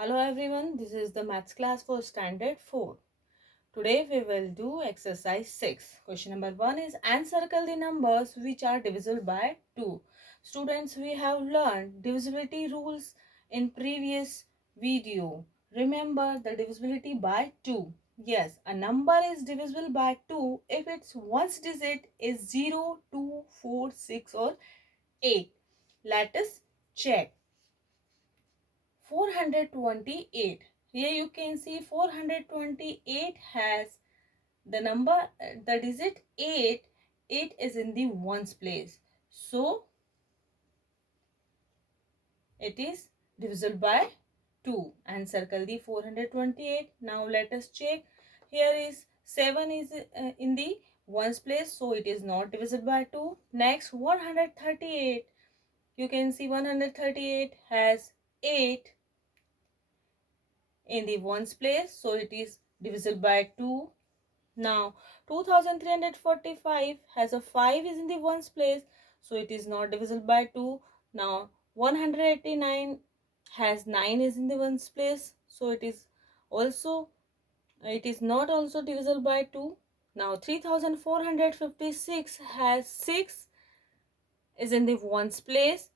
Hello everyone, this is the maths class for standard 4. Today we will do exercise 6. Question number 1 is encircle the numbers which are divisible by 2. Students, we have learned divisibility rules in previous video. Remember the divisibility by 2. Yes, a number is divisible by 2 if its ones digit is 0, 2, 4, 6 or 8. Let us check. 428. Here you can see 428 has the number, the digit 8. 8 is in the ones place. So it is divisible by 2 and circle the 428. Now let us check. Here is 7 is in the ones place. So it is not divisible by 2. Next 138. You can see 138 has 8 in the ones place, so it is divisible by 2. Now 2345 has a 5 is in the ones place, so it is not divisible by 2. Now 189 has 9 is in the ones place, so it is not also divisible by 2. Now 3456 has 6 is in the ones place,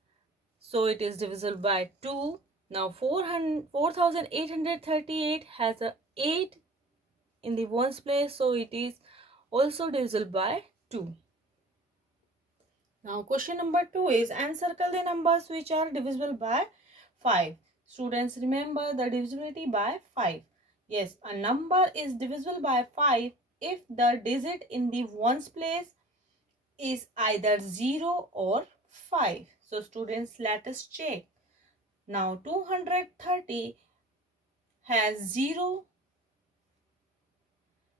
so it is divisible by 2. Now 4838 has a 8 in the ones place, so it is also divisible by 2. Now question number 2 is encircle the numbers which are divisible by 5. Students, remember the divisibility by 5. Yes, a number is divisible by 5 if the digit in the ones place is either 0 or 5. So students, let us check. Now 230 has 0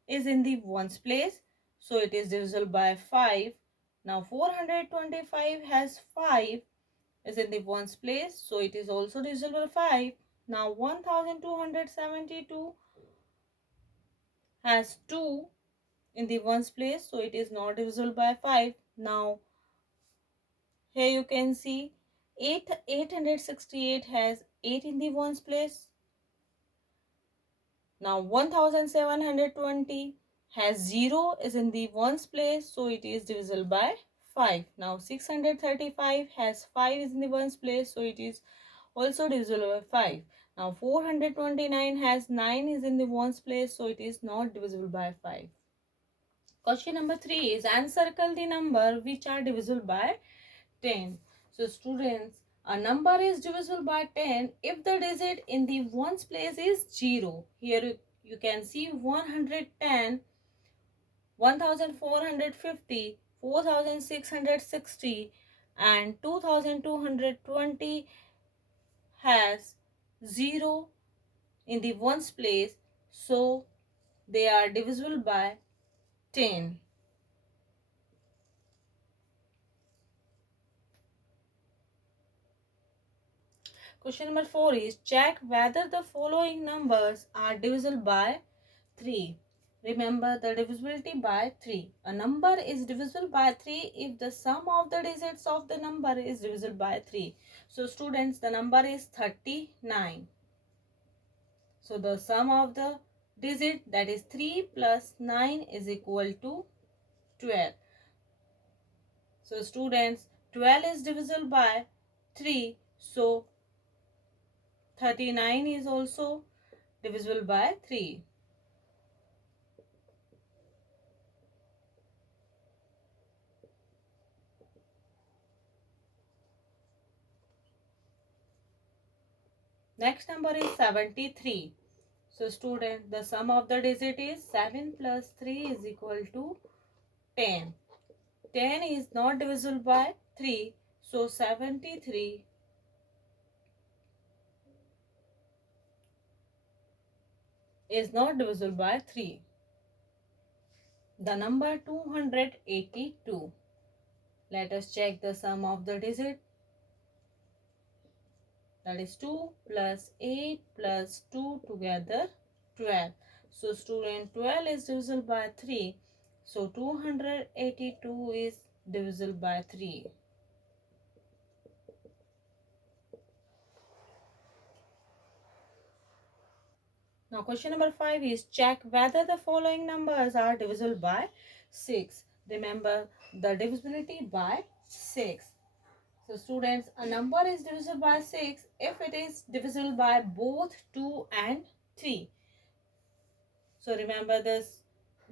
is in the ones place, so it is divisible by 5. Now 425 has 5 is in the ones place, so it is also divisible by 5. Now 1272 has 2 in the ones place, so it is not divisible by 5. Now here you can see 868 has 8 in the ones place. Now 1720 has 0 is in the ones place, so it is divisible by 5. Now 635 has 5 is in the ones place, so it is also divisible by 5. Now 429 has 9 is in the ones place, so it is not divisible by 5. Question number 3 is encircle the number which are divisible by 10. So students, a number is divisible by 10 if the digit in the ones place is 0. Here you can see 110, 1450, 4660 and 2220 has 0 in the ones place, so they are divisible by 10. Question number 4 is check whether the following numbers are divisible by 3. Remember the divisibility by 3. A number is divisible by 3 if the sum of the digits of the number is divisible by 3. So students, the number is 39. So the sum of the digit, that is 3 plus 9 is equal to 12. So students, 12 is divisible by 3. So 39 is also divisible by 3. Next number is 73. So student, the sum of the digit is 7 plus 3 is equal to 10. 10 is not divisible by 3. So 73 is not divisible by 3. The number 282. Let us check the sum of the digit. That is 2 plus 8 plus 2 together 12. So student, 12 is divisible by 3. So 282 is divisible by 3. Now question number 5 is check whether the following numbers are divisible by 6. Remember the divisibility by 6. So students, a number is divisible by 6 if it is divisible by both 2 and 3. So remember this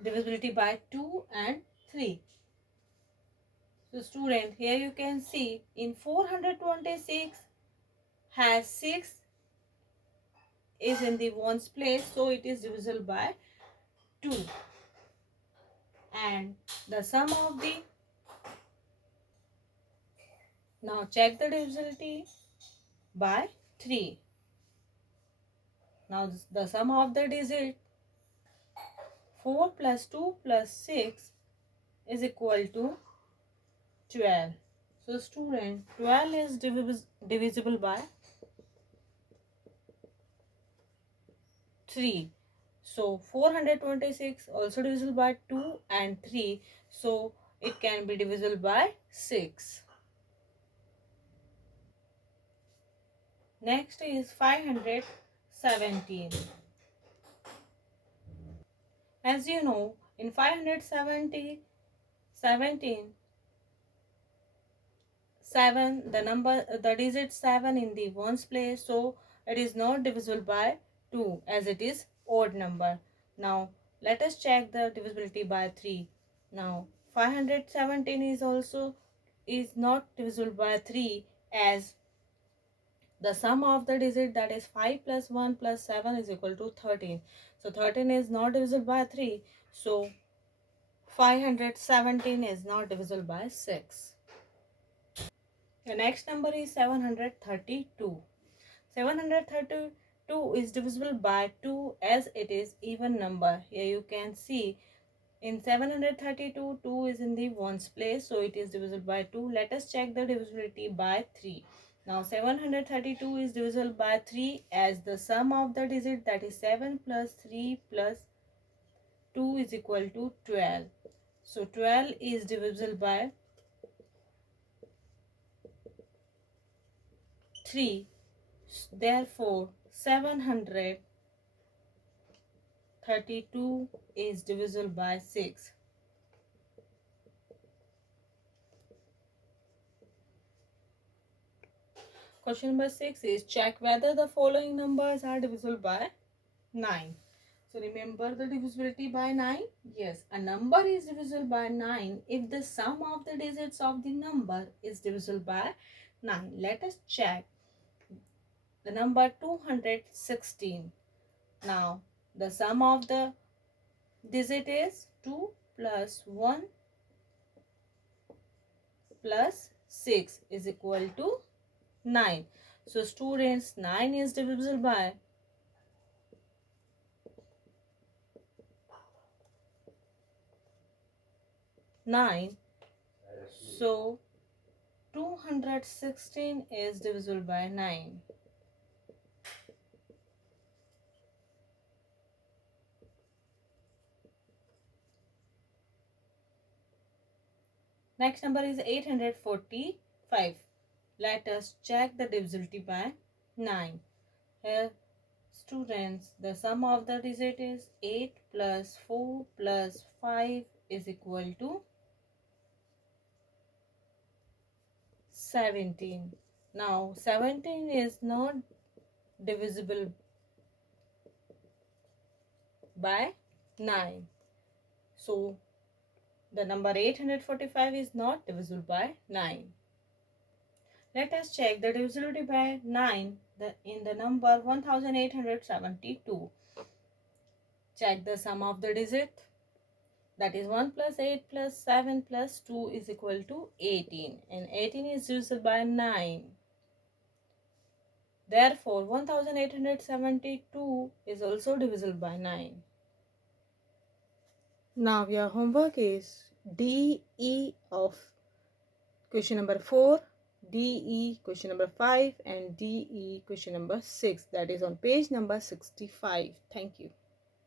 divisibility by 2 and 3. So student, here you can see in 426 has 6 is in the ones place, so it is divisible by 2. And the sum of the, now check the divisibility by 3. Now the sum of the digit 4 plus 2 plus 6 is equal to 12. So student, 12 is divisible by 3. So 426 also divisible by 2 and 3. So it can be divisible by 6. Next is 517. As you know, in 517, the digit 7 in the ones place, so it is not divisible by 2 as it is odd number. Now let us check the divisibility by 3. Now 517 is not divisible by 3 as the sum of the digit, that is 5 plus 1 plus 7 is equal to 13. So 13 is not divisible by 3. So 517 is not divisible by 6. The next number is 732. 732 is divisible by 2 as it is even number. Here you can see in 732, 2 is in the ones place, so it is divisible by 2. Let us check the divisibility by 3. Now 732 is divisible by 3 as the sum of the digit, that is 7 plus 3 plus 2 is equal to 12. So 12 is divisible by 3. Therefore 732 is divisible by 6. Question number 6 is check whether the following numbers are divisible by 9. So remember the divisibility by 9. Yes, a number is divisible by 9 if the sum of the digits of the number is divisible by 9. Let us check the number 216. Now the sum of the digit is 2 plus 1 plus 6 is equal to 9. So students, 9 is divisible by 9. So 216 is divisible by 9. Next number is 845. Let us check the divisibility by 9. Here students, the sum of the digit is 8 plus 4 plus 5 is equal to 17. Now 17 is not divisible by 9. So the number 845 is not divisible by 9. Let us check the divisibility by 9 in the number 1872. Check the sum of the digit, that is 1 plus 8 plus 7 plus 2 is equal to 18, and 18 is divisible by 9. Therefore 1872 is also divisible by 9. Now your homework is DE of question number 4, DE question number 5 and DE question number 6, that is on page number 65. Thank you.